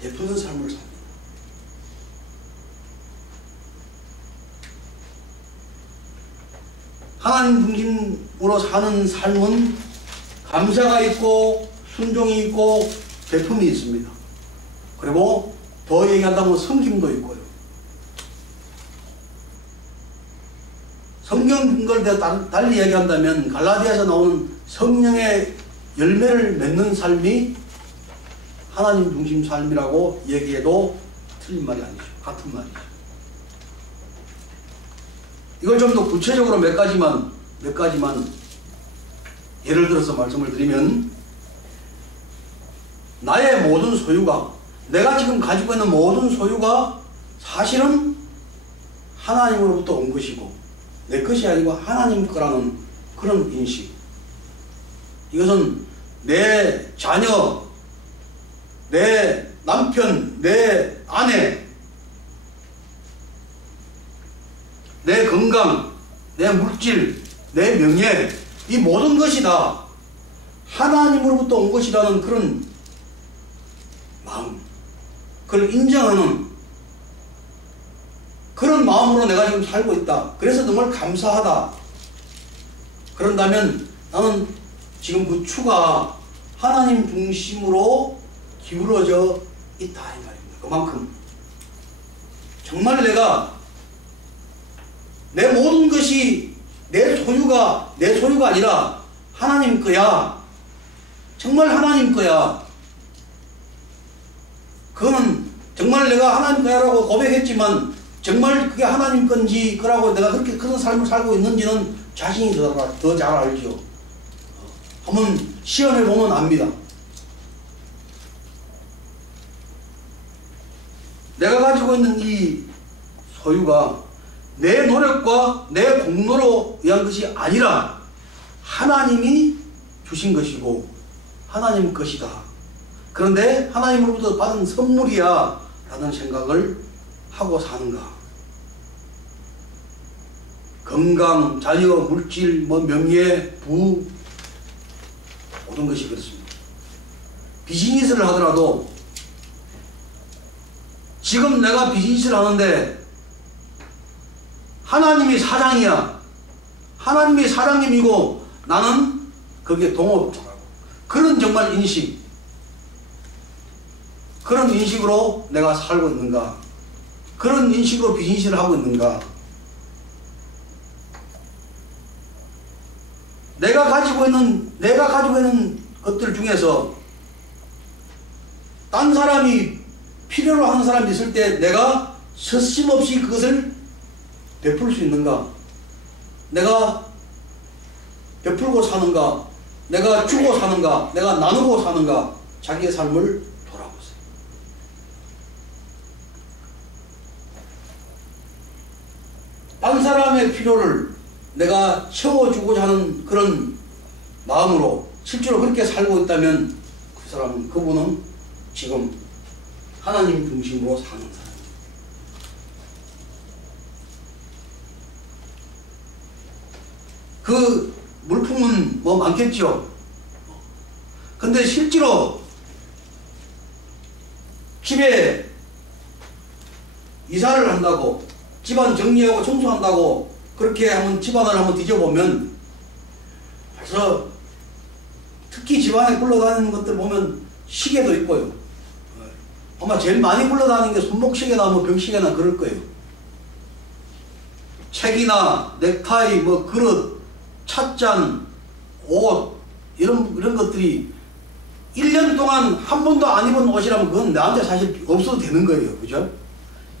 베푸는 삶을 삽니다. 하나님 중심으로 사는 삶은 감사가 있고 순종이 있고 베품이 있습니다. 그리고 더 얘기한다면 섬김도 있고요. 성경 걸 달리 얘기한다면 갈라디아에서 나오는 성령의 열매를 맺는 삶이 하나님 중심 삶이라고 얘기해도 틀린 말이 아니죠. 같은 말이죠. 이걸 좀 더 구체적으로 몇 가지만 예를 들어서 말씀을 드리면, 나의 모든 소유가, 내가 지금 가지고 있는 모든 소유가 사실은 하나님으로부터 온 것이고 내 것이 아니고 하나님 거라는 그런 인식. 이것은 내 자녀, 내 남편, 내 아내, 내 건강, 내 물질, 내 명예, 이 모든 것이 다 하나님으로부터 온 것이라는 그런 마음, 그걸 인정하는 그런 마음으로 내가 지금 살고 있다. 그래서 정말 감사하다. 그런다면 나는 지금 그 추가 하나님 중심으로 기울어져 있다 이 말입니다. 그만큼 정말 내가 내 모든 것이 내 소유가 아니라 하나님 거야. 정말 하나님 거야. 그거는 정말 내가 하나님 거야라고 고백했지만 정말 그게 하나님 건지 그라고 내가 그렇게 큰 삶을 살고 있는지는 자신이 더 잘 알죠. 한번 시험해 보면 압니다. 내가 가지고 있는 이 소유가 내 노력과 내 공로로 위한 것이 아니라 하나님이 주신 것이고 하나님 것이다. 그런데 하나님으로부터 받은 선물이야 라는 생각을 하고 사는가. 건강, 자녀, 물질, 명예, 부, 모든 것이 그렇습니다. 비즈니스를 하더라도 지금 내가 비즈니스를 하는데 하나님이 사장이야. 하나님이 사장님이고 나는 거기에 동업자라고. 그런 정말 인식, 그런 인식으로 내가 살고 있는가? 그런 인식으로 비즈니스를 하고 있는가? 내가 가지고 있는 것들 중에서 딴 사람이 필요로 하는 사람이 있을 때 내가 서슴없이 그것을 베풀 수 있는가? 내가 베풀고 사는가? 내가 주고 사는가? 내가 나누고 사는가? 자기의 삶을 돌아보세요. 딴 사람의 필요를 내가 채워주고자 하는 그런 마음으로 실제로 그렇게 살고 있다면 그분은 지금 하나님 중심으로 사는 사람. 그 물품은 뭐 많겠죠. 근데 실제로 집에 이사를 한다고, 집안 정리하고 청소한다고 그렇게 한번 집안을 한번 뒤져보면 벌써 특히 집안에 굴러다니는 것들 보면 시계도 있고요. 아마 제일 많이 굴러다니는 게 손목시계나 뭐 벽시계나 그럴 거예요. 책이나 넥타이, 뭐 그릇, 찻잔, 옷 이런 것들이 1년 동안 한 번도 안 입은 옷이라면 그건 나한테 사실 없어도 되는 거예요. 그죠?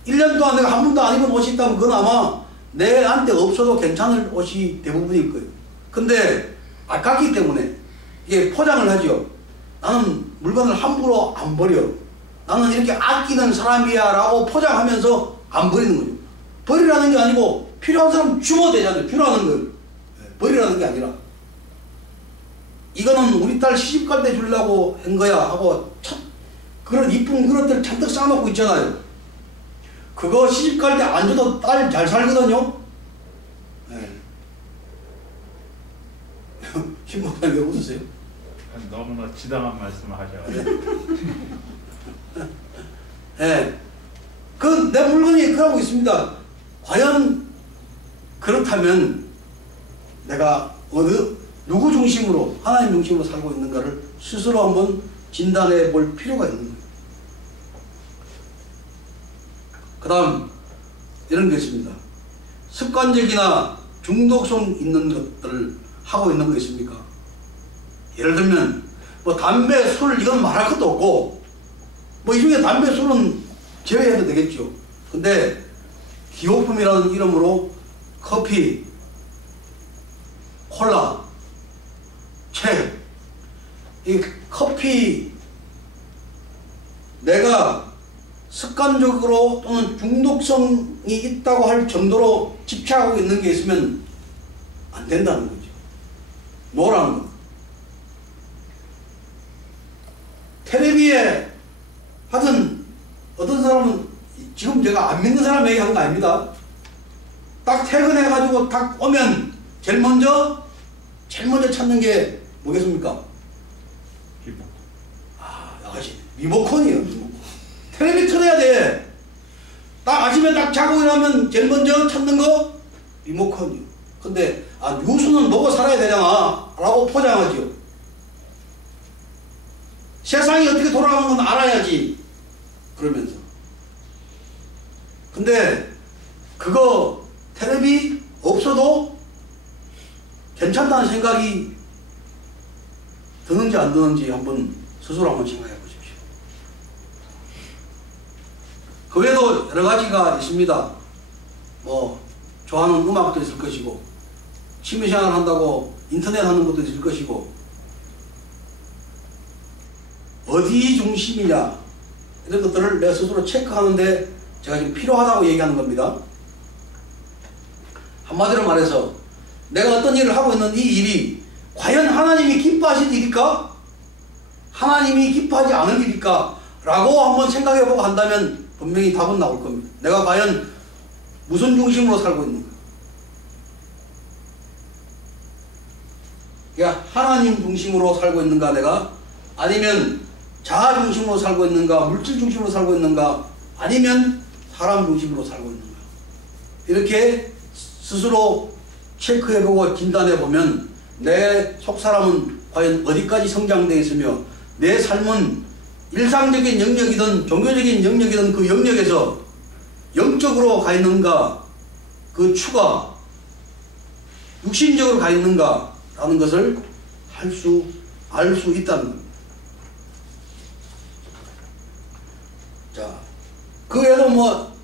1년 동안 내가 한 번도 안 입은 옷이 있다면 그건 아마 내한테 없어도 괜찮을 옷이 대부분일 거예요. 근데 아깝기 때문에 이게 포장을 하죠. 나는 물건을 함부로 안 버려. 나는 이렇게 아끼는 사람이야 라고 포장하면서 안 버리는 거죠. 버리라는 게 아니고 필요한 사람 주면 되잖아요. 필요한 걸 버리라는 게 아니라 이거는 우리 딸 시집 갈 때 주려고 한 거야 하고 참 그런 이쁜 그릇들 잔뜩 쌓아놓고 있잖아요. 그거 시집 갈 때 안 줘도 딸 잘 살거든요. 네. 신부님 왜 웃으세요? 너무나 지당한 말씀을 하셔가지고. 네. 그 내 물건이 그러고 있습니다. 과연 그렇다면 내가 누구 중심으로 하나님 중심으로 살고 있는가를 스스로 한번 진단해 볼 필요가 있는 거예요. 그 다음 이런 게 있습니다. 습관적이나 중독성 있는 것들을 하고 있는 거 있습니까? 예를 들면 뭐 담배, 술 이건 말할 것도 없고 뭐 이 중에 담배, 술은 제외해도 되겠죠. 근데 기호품이라는 이름으로 커피, 콜라, 책, 이 커피 내가 습관적으로 또는 중독성이 있다고 할 정도로 집착하고 있는 게 있으면 안 된다는 거죠. 노라는 거. 텔레비에 하여튼 어떤 사람은 지금 제가 안 믿는 사람 얘기하는 거 아닙니다. 딱 퇴근해가지고 딱 오면 제일 먼저 찾는 게 뭐겠습니까? 리모컨. 아, 아가씨 리모컨이에요. 리모컨. 텔레비 틀어야 돼. 딱 아침에 딱 자고 일어나면 제일 먼저 찾는 거 리모컨이요. 근데 뉴스는 보고 살아야 되잖아 라고 포장하죠. 세상이 어떻게 돌아가는 건 알아야지 그러면서. 근데 그거 텔레비 없어도 괜찮다는 생각이 드는지 안 드는지 한번 스스로 한번 생각해 보십시오. 그 외에도 여러 가지가 있습니다. 뭐 좋아하는 음악도 있을 것이고 취미생활 한다고 인터넷 하는 것도 있을 것이고 어디 중심이냐 이런 것들을 내 스스로 체크하는데 제가 지금 필요하다고 얘기하는 겁니다. 한마디로 말해서 내가 어떤 일을 하고 있는 이 일이 과연 하나님이 기뻐하실 일일까? 하나님이 기뻐하지 않을 일일까? 라고 한번 생각해보고 한다면 분명히 답은 나올 겁니다. 내가 과연 무슨 중심으로 살고 있는가? 그러니까 하나님 중심으로 살고 있는가 내가? 아니면 자아 중심으로 살고 있는가? 물질 중심으로 살고 있는가? 아니면 사람 중심으로 살고 있는가? 이렇게 스스로 체크해보고 진단해보면 내 속사람은 과연 어디까지 성장되어 있으며 내 삶은 일상적인 영역이든 종교적인 영역이든 그 영역에서 영적으로 가 있는가, 그 추가 육신적으로 가 있는가 라는 것을 알 수 있다는 겁니다. 자, 그 외에도 뭐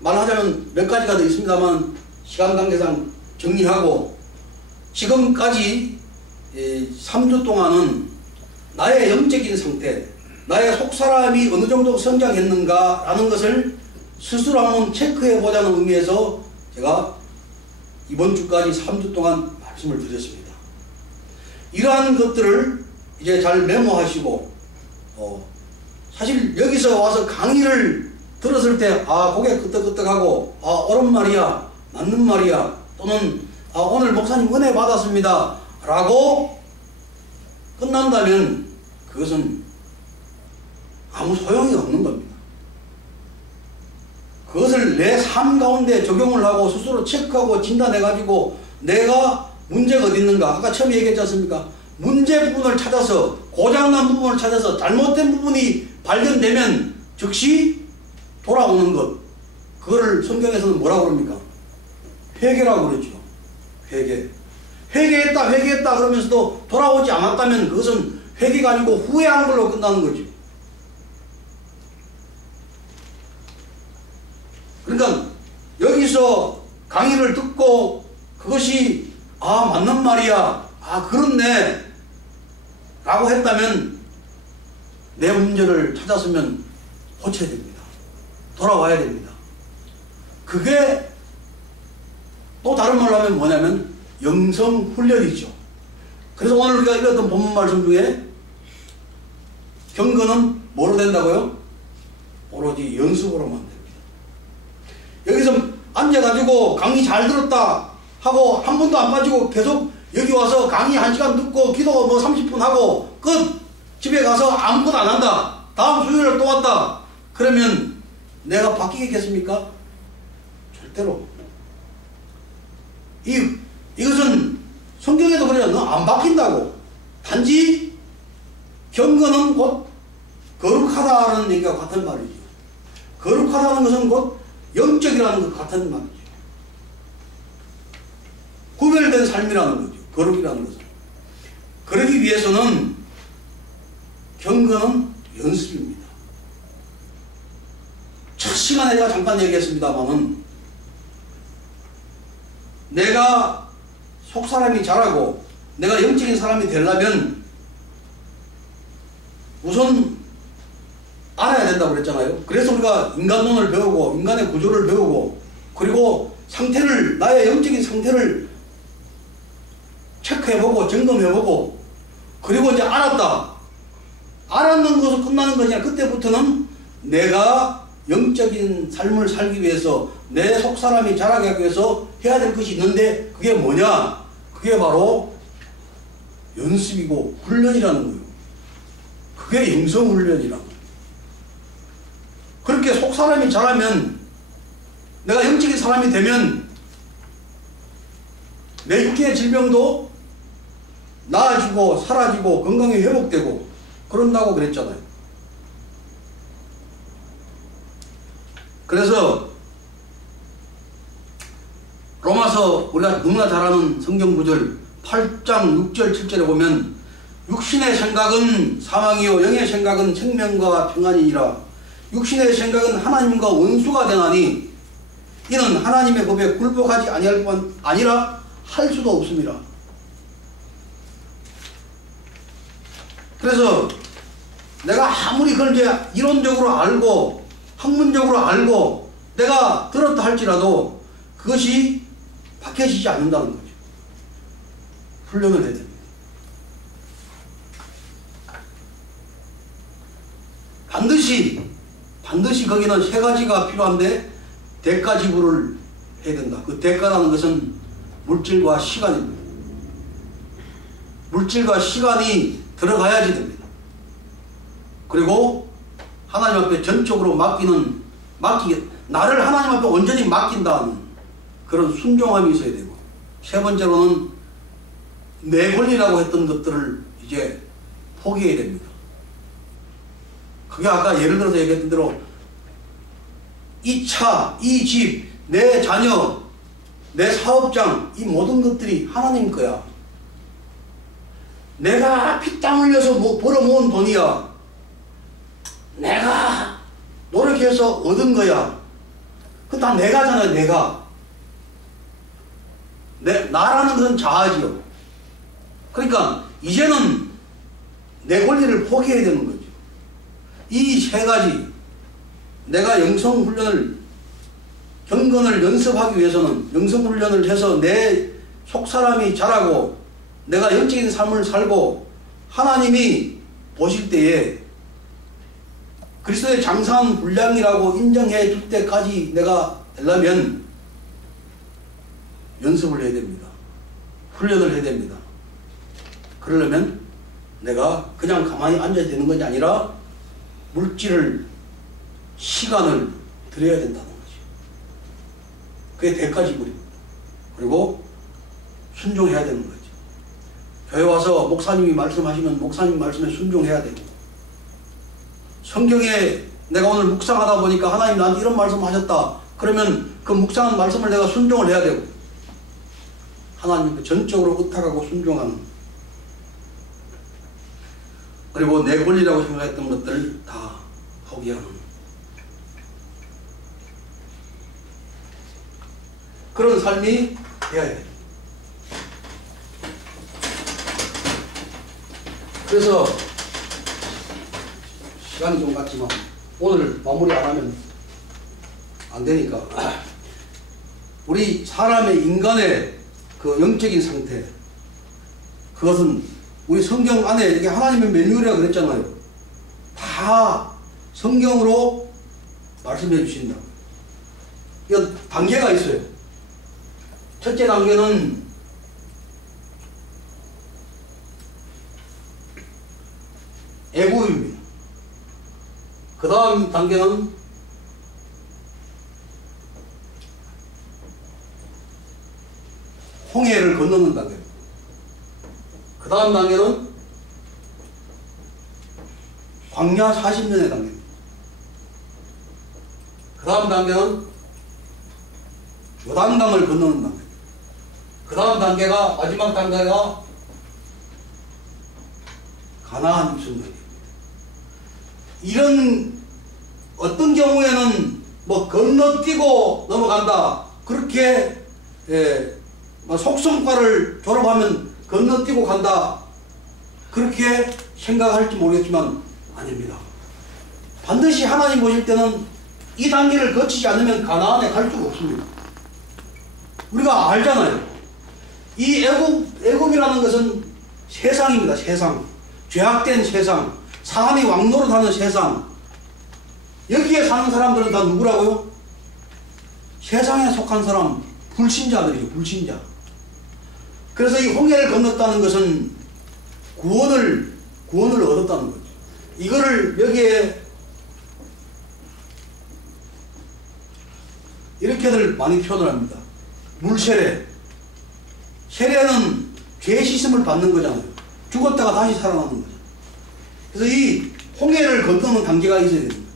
말하자면 몇 가지가 더 있습니다만 시간 관계상 정리하고 지금까지 3주 동안은 나의 영적인 상태, 나의 속사람이 어느 정도 성장했는가 라는 것을 스스로 한번 체크해 보자는 의미에서 제가 이번 주까지 3주 동안 말씀을 드렸습니다. 이러한 것들을 이제 잘 메모하시고 사실 여기서 와서 강의를 들었을 때 고개 끄덕끄덕하고 옳은 말이야, 맞는 말이야, 또는 오늘 목사님 은혜 받았습니다 라고 끝난다면 그것은 아무 소용이 없는 겁니다. 그것을 내 삶 가운데 적용을 하고 스스로 체크하고 진단해가지고 내가 문제가 어디 있는가, 아까 처음에 얘기했지 않습니까? 문제 부분을 찾아서, 고장난 부분을 찾아서 잘못된 부분이 발견되면 즉시 돌아오는 것, 그거를 성경에서는 뭐라고 그럽니까? 회개라고 그러죠. 회개했다 그러면서도 돌아오지 않았다면 그것은 회개가 아니고 후회한 걸로 끝나는 거죠. 그러니까 여기서 강의를 듣고 그것이 맞는 말이야, 그렇네 라고 했다면 내 문제를 찾았으면 고쳐야 됩니다. 돌아와야 됩니다. 그게 또 다른 말로 하면 뭐냐면 영성 훈련이죠. 그래서 오늘 우리가 읽었던 본문 말씀 중에 경건은 뭐로 된다고요? 오로지 연습으로만 됩니다. 여기서 앉아가지고 강의 잘 들었다 하고 한 번도 안 빠지고 계속 여기 와서 강의 1시간 듣고 기도 뭐 30분 하고 끝! 집에 가서 아무것도 안 한다. 다음 수요일에 또 왔다. 그러면 내가 바뀌겠습니까? 절대로. 이것은 성경에도 그래요. 너 안 바뀐다고. 단지 경건은 곧 거룩하다는 얘기가 같은 말이죠. 거룩하다는 것은 곧 영적이라는 것 같은 말이죠. 구별된 삶이라는 거죠. 거룩이라는 것은. 그러기 위해서는 경건은 연습입니다. 첫 시간에 제가 잠깐 얘기했습니다만은 내가 속사람이 자라고 내가 영적인 사람이 되려면 우선 알아야 된다고 그랬잖아요. 그래서 우리가 인간론을 배우고 인간의 구조를 배우고 그리고 상태를 나의 영적인 상태를 체크해보고 점검해보고 그리고 이제 알았는 것으로 끝나는 것이 아니라 그때부터는 내가 영적인 삶을 살기 위해서 내 속사람이 자라게 하기 위해서 해야 될 것이 있는데 그게 뭐냐? 그게 바로 연습이고 훈련이라는 거예요. 그게 영성훈련이라는 거예요. 그렇게 속사람이 자라면 내가 영적인 사람이 되면 내 육체의 질병도 나아지고 사라지고 건강이 회복되고 그런다고 그랬잖아요. 그래서 로마서 우리가 너무나 잘 아는 성경 구절 8장 6절 7절에 보면 육신의 생각은 사망이요 영의 생각은 생명과 평안이니라. 육신의 생각은 하나님과 원수가 되나니 이는 하나님의 법에 굴복하지 아니할 뿐 아니라 할 수도 없습니다. 그래서 내가 아무리 그걸 이제 이론적으로 알고 학문적으로 알고 내가 들었다 할지라도 그것이 박혀지지 않는다는 거죠. 훈련을 해야 됩니다. 반드시 거기는 세 가지가 필요한데 대가 지불을 해야 된다. 그 대가라는 것은 물질과 시간입니다. 물질과 시간이 들어가야지 됩니다. 그리고 하나님 앞에 전적으로 나를 하나님 앞에 온전히 맡긴다는 그런 순종함이 있어야 되고, 세 번째로는 내 권리라고 했던 것들을 이제 포기해야 됩니다. 그게 아까 예를 들어서 얘기했던 대로 이 차, 이 집, 내 자녀, 내 사업장, 이 모든 것들이 하나님 거야. 내가 피땀 흘려서 벌어모은 돈이야. 내가 노력해서 얻은 거야. 그건 다 내가잖아요. 내가. 나라는 것은 자아지요. 그러니까 이제는 내 권리를 포기해야 되는 거죠. 이 세 가지 내가 영성훈련을 경건을 연습하기 위해서는 영성훈련을 해서 내 속사람이 자라고 내가 영적인 삶을 살고 하나님이 보실 때에 그리스도의 장사한 분량이라고 인정해 줄 때까지 내가 되려면 연습을 해야 됩니다. 훈련을 해야 됩니다. 그러려면 내가 그냥 가만히 앉아야 되는 것이 아니라 물질을, 시간을 들여야 된다는 거죠. 그게 대가지불입니다. 그리고 순종해야 되는 거죠. 교회 와서 목사님이 말씀하시면 목사님 말씀에 순종해야 되고, 성경에 내가 오늘 묵상하다 보니까 하나님 나한테 이런 말씀 하셨다. 그러면 그 묵상한 말씀을 내가 순종을 해야 되고, 하나님께 전적으로 의탁하고 순종하는, 그리고 내 권리라고 생각했던 것들을 다 포기하는 그런 삶이 되어야 해요. 그래서 시간이 좀 갔지만 오늘 마무리 안 하면 안 되니까 우리 사람의 인간의 그 영적인 상태, 그것은 우리 성경 안에 이렇게 하나님의 매뉴얼이라고 그랬잖아요. 다 성경으로 말씀해 주신다. 이건 단계가 있어요. 첫째 단계는 애굽입니다. 그 다음 단계는 홍해를 건너는 단계입니다. 그 다음 단계는 광야 40년의 단계입니다. 그 다음 단계는 요단강을 건너는 단계. 그 다음 단계가, 마지막 단계가 가나안 입성 단계입니다. 이런 어떤 경우에는 뭐 건너뛰고 넘어간다, 그렇게 속성과를 졸업하면 건너뛰고 간다, 그렇게 생각할지 모르겠지만 아닙니다. 반드시 하나님 보실 때는 이 단계를 거치지 않으면 가나안에 갈 수가 없습니다. 우리가 알잖아요. 이 애굽이라는 것은 세상입니다. 세상. 죄악된 세상. 사람이 왕노릇하는 세상. 여기에 사는 사람들은 다 누구라고요? 세상에 속한 사람, 불신자들이죠. 불신자. 그래서 이 홍해를 건넜다는 것은 구원을 얻었다는 거죠. 이거를 여기에 이렇게들 많이 표현을 합니다. 물세례. 세례는 죄 씻음을 받는 거잖아요. 죽었다가 다시 살아나는 거죠. 그래서 이 홍해를 건너는 단계가 있어야 됩니다.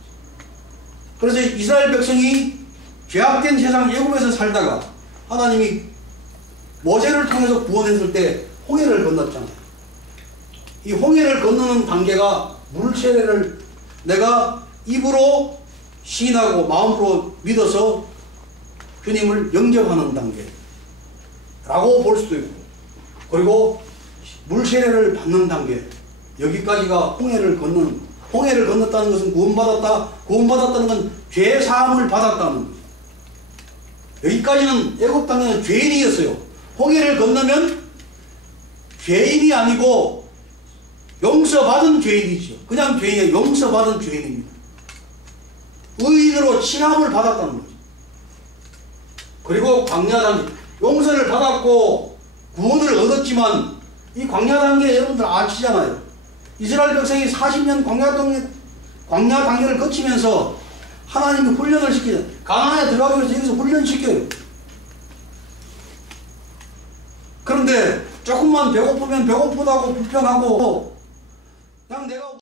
그래서 이스라엘 백성이 죄악된 세상 애굽에서 살다가 하나님이 모세를 통해서 구원했을 때 홍해를 건넜잖아요. 이 홍해를 건너는 단계가 물세례를 내가 입으로 시인하고 마음으로 믿어서 주님을 영접하는 단계라고 볼 수도 있고, 그리고 물세례를 받는 단계, 여기까지가 홍해를 건넜다는 것은 구원받았다는 건 죄사함을 받았다는 거죠. 여기까지는 애굽 땅에는 죄인이었어요. 홍해를 건너면 죄인이 아니고 용서받은 죄인이죠. 그냥 죄인이 용서받은 죄인입니다. 의인으로 칭함을 받았다는 거죠. 그리고 광야 단계, 용서를 받았고 구원을 얻었지만 이 광야 단계 여러분들 아시잖아요. 이스라엘 백성이 40년 광야 단계를 거치면서 하나님이 훈련을 시키죠. 가나안에 들어가기 위해서 여기서 훈련시켜요. 그런데 조금만 배고프면 배고프다고 불평하고 그냥 내가